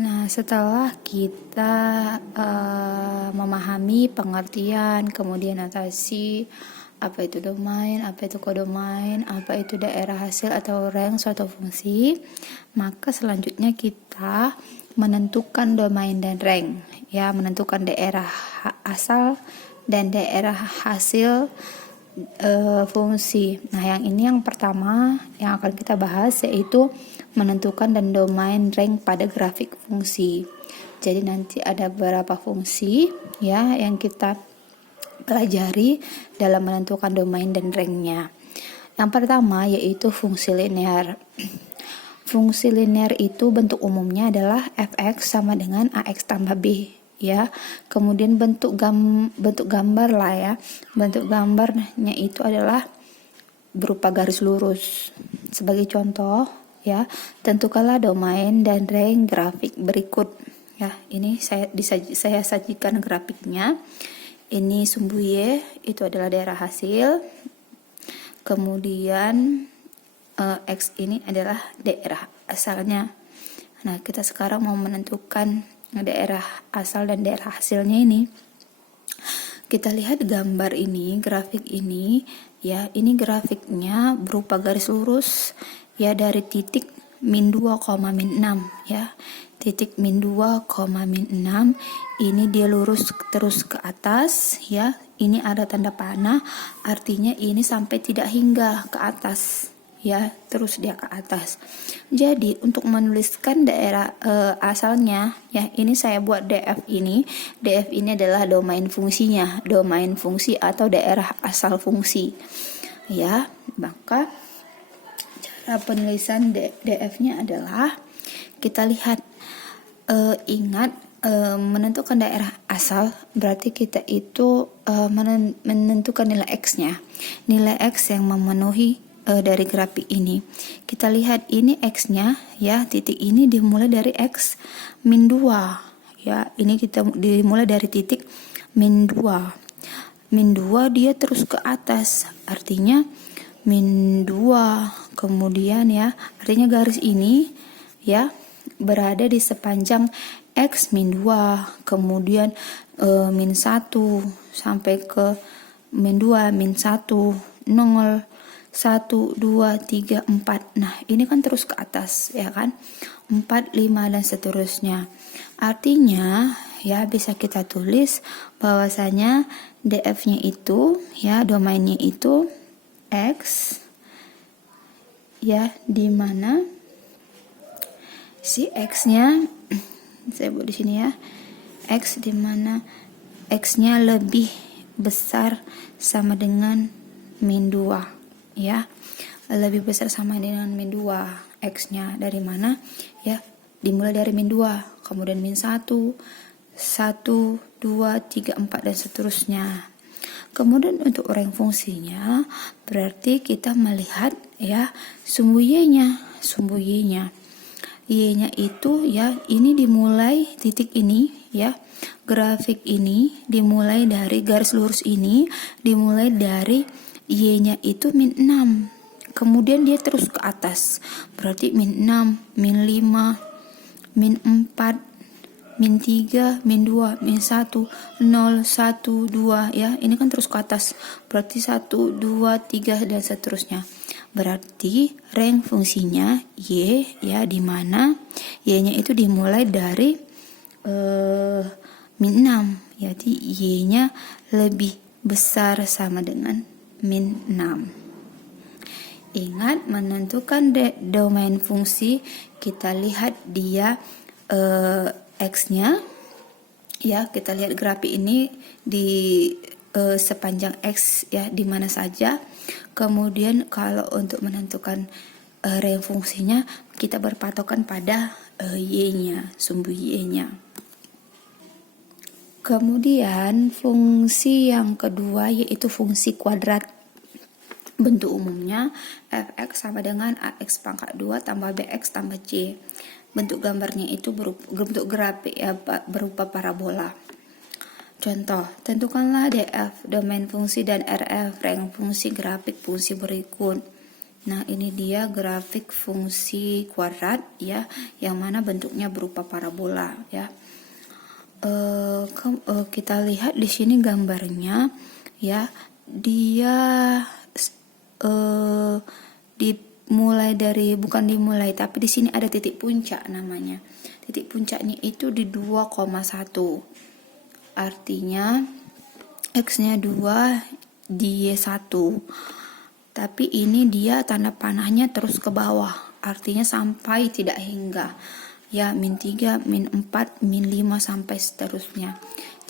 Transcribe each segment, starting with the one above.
Nah, setelah kita memahami pengertian, kemudian notasi, apa itu domain, apa itu kodomain, apa itu daerah hasil atau rank suatu fungsi, maka selanjutnya kita menentukan domain dan rank, ya, menentukan daerah asal dan daerah hasil fungsi. Nah, yang ini yang pertama yang akan kita bahas yaitu menentukan dan domain rank pada grafik fungsi. Jadi nanti ada beberapa fungsi ya yang kita pelajari dalam menentukan domain dan ranknya. Yang pertama yaitu fungsi linear. Fungsi linear itu bentuk umumnya adalah fx sama dengan ax tambah b, ya. Kemudian bentuk gambar lah ya. Bentuk gambarnya itu adalah berupa garis lurus. Sebagai contoh ya, tentukanlah domain dan rank grafik berikut. Ya, ini saya sajikan grafiknya. Ini sumbu Y, itu adalah daerah hasil. Kemudian X ini adalah daerah asalnya. Nah, kita sekarang mau menentukan daerah asal dan daerah hasilnya ini. Kita lihat gambar ini, grafik ini, ya, ini grafiknya berupa garis lurus, ya, dari titik min 2, min 6, ya. Titik min 2, min 6, ini dia lurus terus ke atas, ya. Ini ada tanda panah, artinya ini sampai tidak hingga ke atas, ya, terus dia ke atas. Jadi untuk menuliskan daerah asalnya, ya, ini saya buat DF ini. DF ini adalah domain fungsinya, domain fungsi atau daerah asal fungsi, ya. Maka cara penulisan DF-nya adalah kita lihat, ingat, menentukan daerah asal berarti kita itu menentukan nilai X-nya, nilai X yang memenuhi dari grafik ini. Kita lihat ini X-nya, ya, titik ini dimulai dari X min 2, ya. Ini kita dimulai dari titik min 2. Min 2 dia terus ke atas, artinya min 2. Kemudian, ya, artinya garis ini, ya, berada di sepanjang X min 2, kemudian min 1 sampai ke min 2, min 1, 0, 1, 2, 3, 4. Nah, ini kan terus ke atas, ya kan? 4, 5, dan seterusnya. Artinya, ya, bisa kita tulis bahwasanya DF-nya itu, ya, domainnya itu X, ya, di mana si X-nya saya buat di sini, ya. X di mana X-nya lebih besar sama dengan min 2, ya. Lebih besar sama dengan min 2. X-nya dari mana? Ya, dimulai dari min 2, kemudian min 1, 1, 2, 3, 4, dan seterusnya. Kemudian untuk rank fungsinya berarti kita melihat, ya, sumbu Y-nya. Sumbu Y-nya. Y-nya itu, ya, ini dimulai titik ini, ya. Grafik ini dimulai dari garis lurus ini, dimulai dari Y-nya itu min 6. Kemudian dia terus ke atas. Berarti min 6, min 5, min 4, min 3, min 2, min 1, 0, 1, 2, ya. Ini kan terus ke atas. Berarti 1, 2, 3, dan seterusnya. Berarti rank fungsinya Y, ya, di mana Y-nya itu dimulai dari min 6. Jadi Y-nya lebih besar sama dengan min 6. Ingat, menentukan domain fungsi, kita lihat dia X-nya, ya. Kita lihat grafik ini di sepanjang X, ya, di mana saja. Kemudian kalau untuk menentukan rank fungsinya, kita berpatokan pada Y-nya, sumbu Y-nya. Kemudian fungsi yang kedua yaitu fungsi kuadrat. Bentuk umumnya fx sama dengan ax pangkat 2 tambah bx tambah c. Bentuk gambarnya itu bentuk grafik, ya, berupa parabola. Contoh, tentukanlah DF, domain fungsi, dan RF, rank fungsi grafik fungsi berikut. Nah, ini dia grafik fungsi kuadrat ya, yang mana bentuknya berupa parabola ya. Kita lihat di sini gambarnya ya, dia dimulai dari, bukan dimulai, tapi di sini ada titik puncak namanya. Titik puncaknya itu di 2,1. Artinya X-nya 2, Y 1. Tapi ini dia tanda panahnya terus ke bawah, artinya sampai tidak hingga. Ya, min 3, min 4, min 5 sampai seterusnya.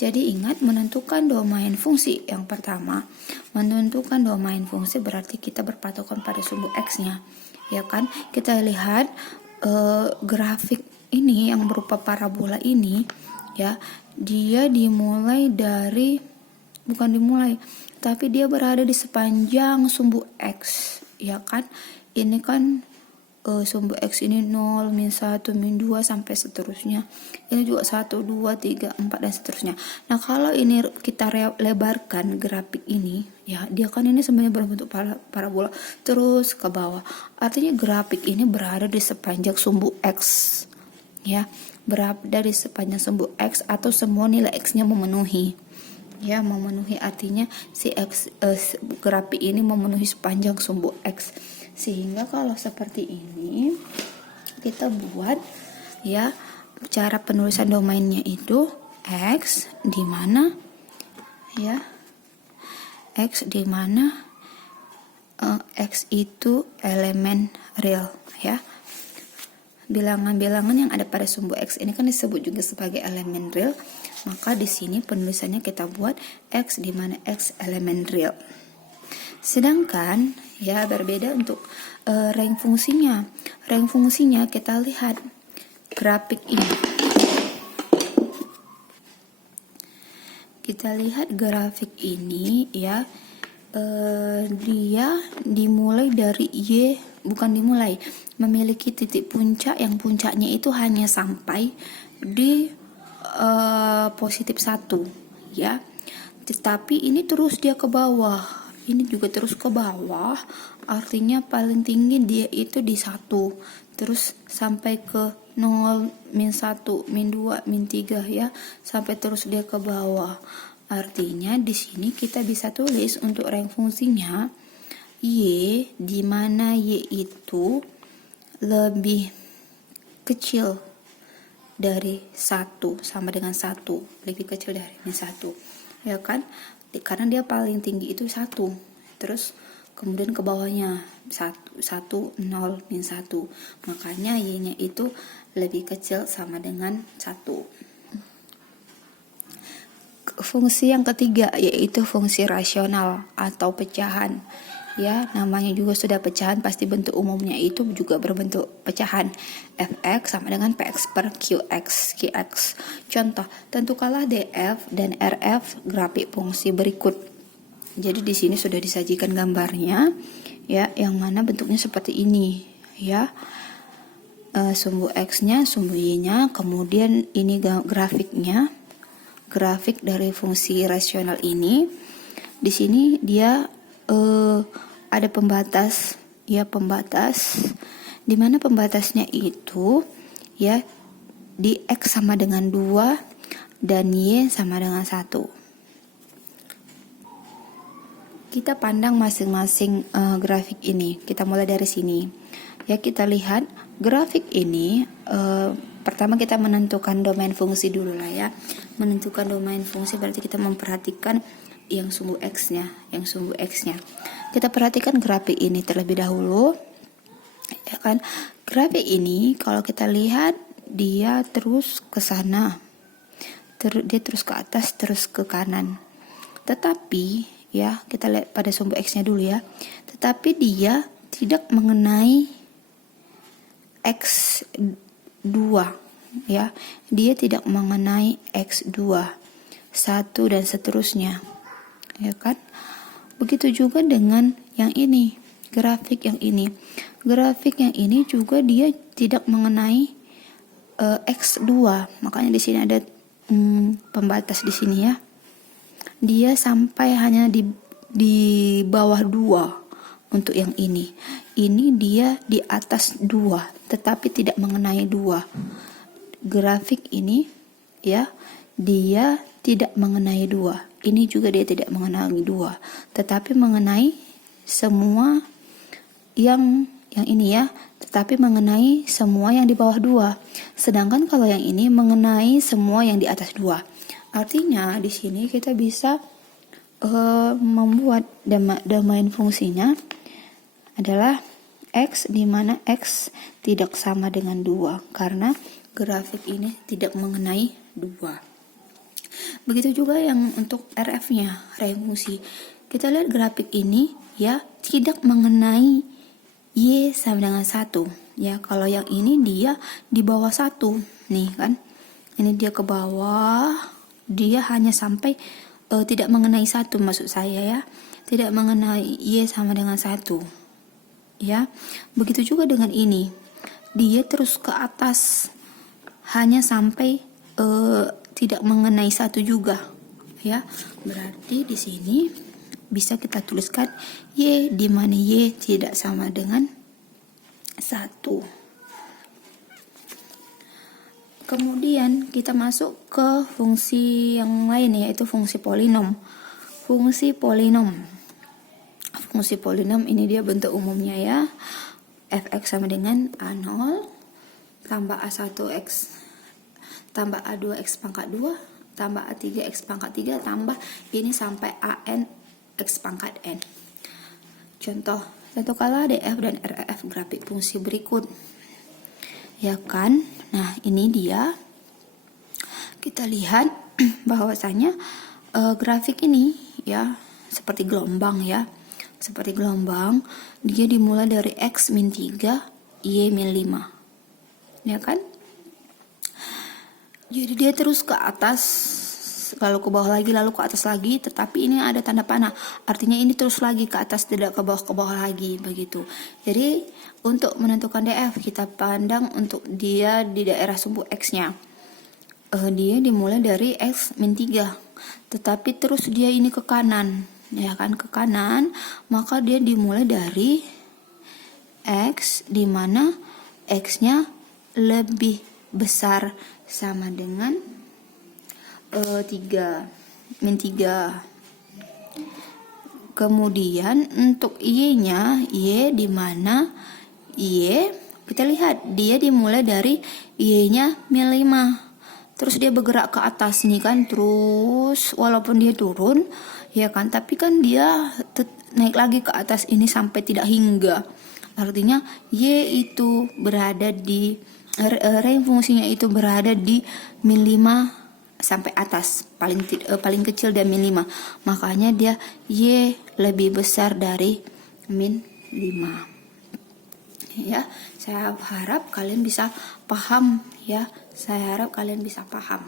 Jadi ingat, menentukan domain fungsi yang pertama. Menentukan domain fungsi berarti kita berpatokan pada sumbu X-nya. Ya kan? Kita lihat grafik ini yang berupa parabola ini ya, dia dimulai dari, bukan dimulai, tapi dia berada di sepanjang sumbu X, ya kan? Ini kan sumbu X ini 0, min 1, min 2 sampai seterusnya. Ini juga 1, 2, 3, 4 dan seterusnya. Nah, kalau ini kita lebarkan grafik ini, ya, dia kan ini sebenarnya berbentuk parabola terus ke bawah. Artinya grafik ini berada di sepanjang sumbu X. Ya, berada di sepanjang sumbu X atau semua nilai X-nya memenuhi. Ya, memenuhi artinya si X grafik ini memenuhi sepanjang sumbu X. Sehingga kalau seperti ini kita buat ya, cara penulisan domainnya itu X di mana ya, X di mana X itu elemen real ya. Bilangan-bilangan yang ada pada sumbu X ini kan disebut juga sebagai elemen real. Maka di sini penulisannya kita buat X di mana X elemen real. Sedangkan ya, berbeda untuk rank fungsinya. Rank fungsinya kita lihat grafik ini. Kita lihat grafik ini ya, dia dimulai dari Y, bukan dimulai, memiliki titik puncak yang puncaknya itu hanya sampai di positif 1 ya. Tetapi ini terus dia ke bawah, ini juga terus ke bawah, artinya paling tinggi dia itu di 1, terus sampai ke 0, min 1, min 2, min 3 ya, sampai terus dia ke bawah. Artinya di sini kita bisa tulis untuk rank fungsinya Y, di mana Y itu lebih kecil dari 1, sama dengan 1, lebih kecil dari min 1 ya kan, karena dia paling tinggi itu 1, terus kemudian ke bawahnya 1, 0, min 1, makanya Y nya itu lebih kecil sama dengan 1. Fungsi yang ketiga yaitu fungsi rasional atau pecahan. Ya, namanya juga sudah pecahan, pasti bentuk umumnya itu juga berbentuk pecahan. Fx sama dengan Px per Qx. Contoh, tentukanlah df dan rf grafik fungsi berikut. Jadi di sini sudah disajikan gambarnya, ya, yang mana bentuknya seperti ini, ya. Sumbu x-nya, sumbu y-nya, kemudian ini grafiknya, grafik dari fungsi rasional ini. Di sini dia ada pembatas, ya, pembatas, di mana pembatasnya itu ya di X sama dengan 2 dan Y sama dengan 1. Kita pandang masing-masing grafik ini. Kita mulai dari sini. Ya, kita lihat grafik ini. Pertama kita menentukan domain fungsi dulu lah ya. Menentukan domain fungsi berarti kita memperhatikan yang sumbu X-nya, Kita perhatikan grafik ini terlebih dahulu. Ya kan? Grafik ini kalau kita lihat dia terus ke sana. Dia terus ke atas, terus ke kanan. Tetapi ya, kita lihat pada sumbu X-nya dulu ya. Tetapi dia tidak mengenai X2 ya. Dia tidak mengenai X2, 1 dan seterusnya. Ya kan? Begitu juga dengan yang ini, grafik yang ini. Grafik yang ini juga dia tidak mengenai X2. Makanya di sini ada pembatas di sini ya. Dia sampai hanya di bawah 2 untuk yang ini dia di atas 2 tetapi tidak mengenai 2. Grafik ini ya, dia tidak mengenai 2. Ini juga dia tidak mengenai 2, tetapi mengenai semua yang ini ya, tetapi mengenai semua yang di bawah 2. Sedangkan kalau yang ini mengenai semua yang di atas 2. Artinya di sini kita bisa membuat domain fungsinya adalah X, di mana X tidak sama dengan 2 karena grafik ini tidak mengenai 2. Begitu juga yang untuk RF-nya, range fungsi. Kita lihat grafik ini ya, tidak mengenai Y sama dengan 1 ya. Kalau yang ini dia di bawah 1 nih kan. Ini dia ke bawah, dia hanya sampai tidak mengenai 1 maksud saya ya. Tidak mengenai Y sama dengan 1 ya. Begitu juga dengan ini, dia terus ke atas hanya sampai tidak mengenai 1 juga ya. Berarti di sini bisa kita tuliskan Y, di mana Y tidak sama dengan 1. Kemudian kita masuk ke fungsi yang lain, yaitu fungsi polinom. Fungsi polinom ini dia bentuk umumnya ya. Fx sama dengan A0 tambah A1x tambah A2x pangkat 2 tambah A3x pangkat 3 tambah ini sampai AN x pangkat n. Contoh kala DF dan RF grafik fungsi berikut ya kan. Nah ini dia, kita lihat bahwasanya grafik ini ya seperti gelombang ya, seperti gelombang. Dia dimulai dari X min 3 Y min 5 ya kan. Jadi dia terus ke atas, lalu ke bawah lagi, lalu ke atas lagi, tetapi ini ada tanda panah, artinya ini terus lagi ke atas, tidak ke bawah lagi begitu. Jadi untuk menentukan DF kita pandang untuk dia di daerah sumbu X-nya. Dia dimulai dari X min 3, tetapi terus dia ini ke kanan ya kan, ke kanan, maka dia dimulai dari X di mana X-nya lebih besar sama dengan 3 min 3. Kemudian untuk Y-nya, Y di mana Y kita lihat dia dimulai dari Y-nya min 5. Terus dia bergerak ke atas nih kan, terus walaupun dia turun ya kan, tapi kan dia naik lagi ke atas ini sampai tidak hingga. Artinya Y itu berada di range fungsinya itu berada di min 5 sampai atas, paling kecil dan min 5. Makanya dia Y lebih besar dari min 5. Ya, saya harap kalian bisa paham ya. Saya harap kalian bisa paham.